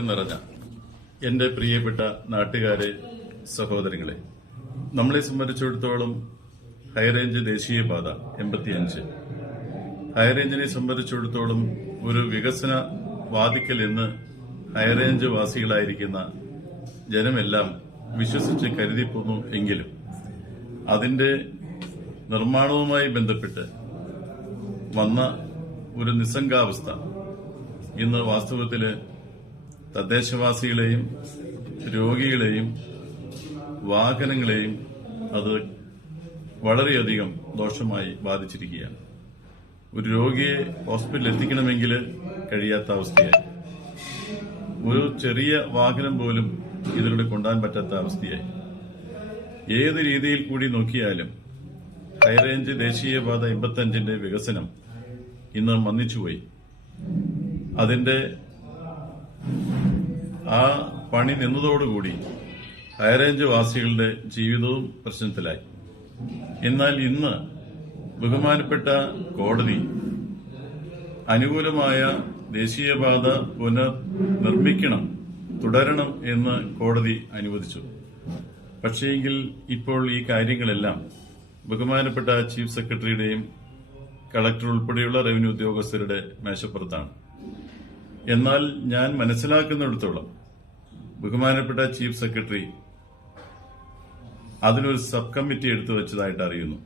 നിറഞ്ഞ എന്റെ പ്രിയപ്പെട്ട നാട്ടുകാരെ സഹോദരങ്ങളെ നമ്മളെ സംബന്ധിച്ചിടത്തോളം ഹൈറേഞ്ച് ദേശീയപാത എൺപത്തിയഞ്ച്. ഹൈറേഞ്ചിനെ സംബന്ധിച്ചിടത്തോളം ഒരു വികസന വാതിക്കൽ എന്ന് ഹൈറേഞ്ച് വാസികളായിരിക്കുന്ന ജനമെല്ലാം വിശ്വസിച്ച് കരുതിപ്പോന്നു എങ്കിലും അതിന്റെ നിർമ്മാണവുമായി ബന്ധപ്പെട്ട് വന്ന ഒരു നിസ്സംഗാവസ്ഥ ഇന്ന് വാസ്തവത്തിൽ തദ്ദേശവാസികളെയും രോഗികളെയും വാഹനങ്ങളെയും അത് വളരെയധികം ദോഷമായി ബാധിച്ചിരിക്കുകയാണ്. ഒരു രോഗിയെ ഹോസ്പിറ്റലിൽ എത്തിക്കണമെങ്കിൽ കഴിയാത്ത അവസ്ഥയായി. ഒരു ചെറിയ വാഹനം പോലും ഇതിലൂടെ കൊണ്ടുപോകാൻ പറ്റാത്ത അവസ്ഥയായി. ഏത് രീതിയിൽ കൂടി നോക്കിയാലും ഹൈറേഞ്ച് ദേശീയപാത എൺപത്തഞ്ചിന്റെ വികസനം ഇന്ന് മന്ദിച്ചുപോയി അതിന്റെ ആ പണി നിന്നതോടുകൂടി ഹൈറേഞ്ച് വാസികളുടെ ജീവിതവും പ്രശ്നത്തിലായി. എന്നാൽ ഇന്ന് ബഹുമാനപ്പെട്ട കോടതി അനുകൂലമായ ദേശീയപാത പുനർനിർമ്മിക്കണം തുടരണം എന്ന് കോടതി അനുവദിച്ചു. പക്ഷേങ്കിൽ ഇപ്പോൾ ഈ കാര്യങ്ങളെല്ലാം ബഹുമാനപ്പെട്ട ചീഫ് സെക്രട്ടറിയുടെയും കളക്ടർ ഉൾപ്പെടെയുള്ള റവന്യൂ ഉദ്യോഗസ്ഥരുടെ മേശപ്പുറത്താണ്. എന്നാൽ ഞാൻ മനസ്സിലാക്കുന്നിടത്തോളം ബഹുമാനപ്പെട്ട ചീഫ് സെക്രട്ടറി അതിനൊരു സബ് കമ്മിറ്റി എടുത്തു വെച്ചതായിട്ട് അറിയുന്നു.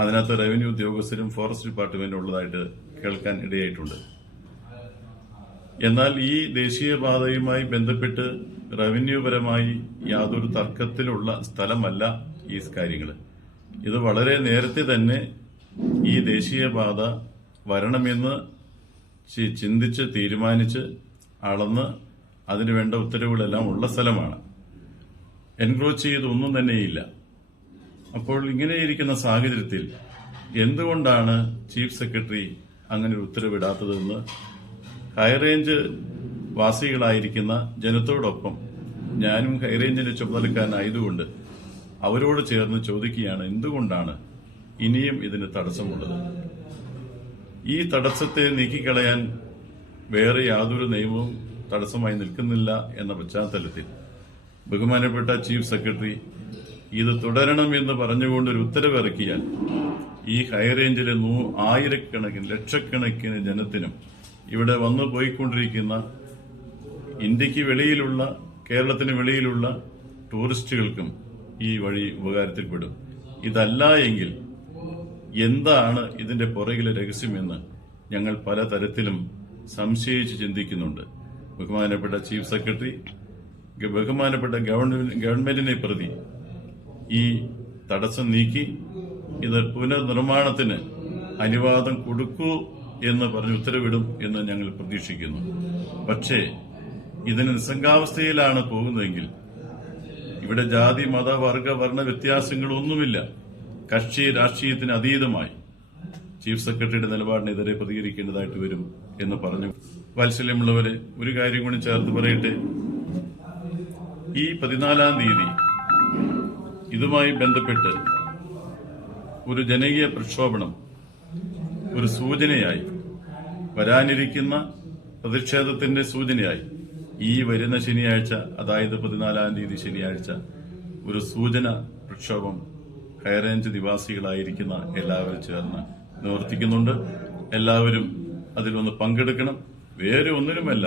അതിനകത്ത് റവന്യൂ ഉദ്യോഗസ്ഥരും ഫോറസ്റ്റ് ഡിപ്പാർട്ട്മെന്റും ഉള്ളതായിട്ട് കേൾക്കാൻ ഇടയായിട്ടുണ്ട്. എന്നാൽ ഈ ദേശീയപാതയുമായി ബന്ധപ്പെട്ട് റവന്യൂപരമായി യാതൊരു തർക്കത്തിലുള്ള സ്ഥലമല്ല ഈ കാര്യങ്ങൾ ഇത് വളരെ നേരത്തെ തന്നെ ഈ ദേശീയപാത വരണമെന്ന് ചിന്തിച്ച് തീരുമാനിച്ച് അളന്ന് അതിന് വേണ്ട ഉത്തരവുകളെല്ലാം ഉള്ള സ്ഥലമാണ്. എൻക്രോച്ച് ചെയ്തൊന്നും തന്നെയില്ല. അപ്പോൾ ഇങ്ങനെയിരിക്കുന്ന സാഹചര്യത്തിൽ എന്തുകൊണ്ടാണ് ചീഫ് സെക്രട്ടറി അങ്ങനെ ഒരു ഉത്തരവിടാത്തതെന്ന് ഹൈറേഞ്ച് വാസികളായിരിക്കുന്ന ജനത്തോടൊപ്പം ഞാനും ഹൈറേഞ്ചിന്റെ ചുമതലക്കാരനായതുകൊണ്ട് അവരോട് ചേർന്ന് ചോദിക്കുകയാണ് എന്തുകൊണ്ടാണ് ഇനിയും ഇതിന് തടസ്സമുള്ളത്? ഈ തടസ്സത്തെ നീക്കിക്കളയാൻ വേറെ യാതൊരു നിയമവും തടസ്സമായി നിൽക്കുന്നില്ല എന്ന പശ്ചാത്തലത്തിൽ ബഹുമാനപ്പെട്ട ചീഫ് സെക്രട്ടറി ഇത് തുടരണം എന്ന് പറഞ്ഞുകൊണ്ട് ഒരു ഉത്തരവിറക്കിയാൽ ഈ ഹൈറേഞ്ചിലെ നൂ ആയിരക്കണക്കിന് ലക്ഷക്കണക്കിന് ജനത്തിനും ഇവിടെ വന്നു പോയിക്കൊണ്ടിരിക്കുന്ന ഇന്ത്യയ്ക്ക് വെളിയിലുള്ള കേരളത്തിന് വെളിയിലുള്ള ടൂറിസ്റ്റുകൾക്കും ഈ വഴി ഉപകാരത്തിൽപ്പെടും. ഇതല്ല എങ്കിൽ എന്താണ് ഇതിന്റെ പുറകിലെ രഹസ്യമെന്ന് ഞങ്ങൾ പലതരത്തിലും സംശയിച്ച് ചിന്തിക്കുന്നുണ്ട്. ബഹുമാനപ്പെട്ട ചീഫ് സെക്രട്ടറി ബഹുമാനപ്പെട്ട ഗവൺമെന്റിനെ പ്രതി ഈ തടസ്സം നീക്കി ഇത് പുനർനിർമ്മാണത്തിന് അനുവാദം കൊടുക്കൂ എന്ന് പറഞ്ഞ് ഉത്തരവിടും എന്ന് ഞങ്ങൾ പ്രതീക്ഷിക്കുന്നു. പക്ഷേ ഇതിന് നിസ്സംഗാവസ്ഥയിലാണ് പോകുന്നതെങ്കിൽ ഇവിടെ ജാതി മത വർഗ വർണ വ്യത്യാസങ്ങളൊന്നുമില്ല. കക്ഷി രാഷ്ട്രീയത്തിന് അതീതമായി ചീഫ് സെക്രട്ടറിയുടെ നിലപാടിനെതിരെ പ്രതികരിക്കേണ്ടതായിട്ട് വരും എന്ന് പറഞ്ഞു. വാത്സല്യമുള്ളവരെ ഒരു കാര്യം കൂടി ചേർത്ത് പറയട്ടെ. ഈ പതിനാലാം തീയതി ഇതുമായി ബന്ധപ്പെട്ട് ഒരു ജനകീയ പ്രക്ഷോഭണം ഒരു സൂചനയായി വരാനിരിക്കുന്ന പ്രതിഷേധത്തിന്റെ സൂചനയായി ഈ വരുന്ന ശനിയാഴ്ച അതായത് പതിനാലാം തീയതി ശനിയാഴ്ച ഒരു സൂചന പ്രക്ഷോഭം ഹൈറേഞ്ച് നിവാസികളായിരിക്കുന്ന എല്ലാവരും ചേർന്ന് നിവർത്തിക്കുന്നുണ്ട്. എല്ലാവരും അതിലൊന്ന് പങ്കെടുക്കണം. വേറെ ഒന്നിനുമല്ല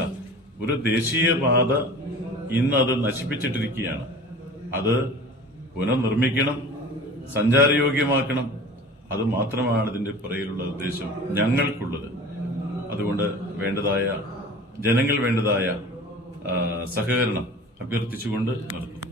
ഒരു ദേശീയപാത അത് നശിപ്പിച്ചിട്ടിരിക്കുകയാണ്. അത് പുനർനിർമ്മിക്കണം സഞ്ചാരയോഗ്യമാക്കണം. അത് മാത്രമാണ് ഇതിന്റെ പുറയിലുള്ള ഉദ്ദേശം ഞങ്ങൾക്കുള്ളത്. അതുകൊണ്ട് വേണ്ടതായ ജനങ്ങൾ വേണ്ടതായ സഹകരണം അഭ്യർത്ഥിച്ചുകൊണ്ട് നിർത്തുന്നു.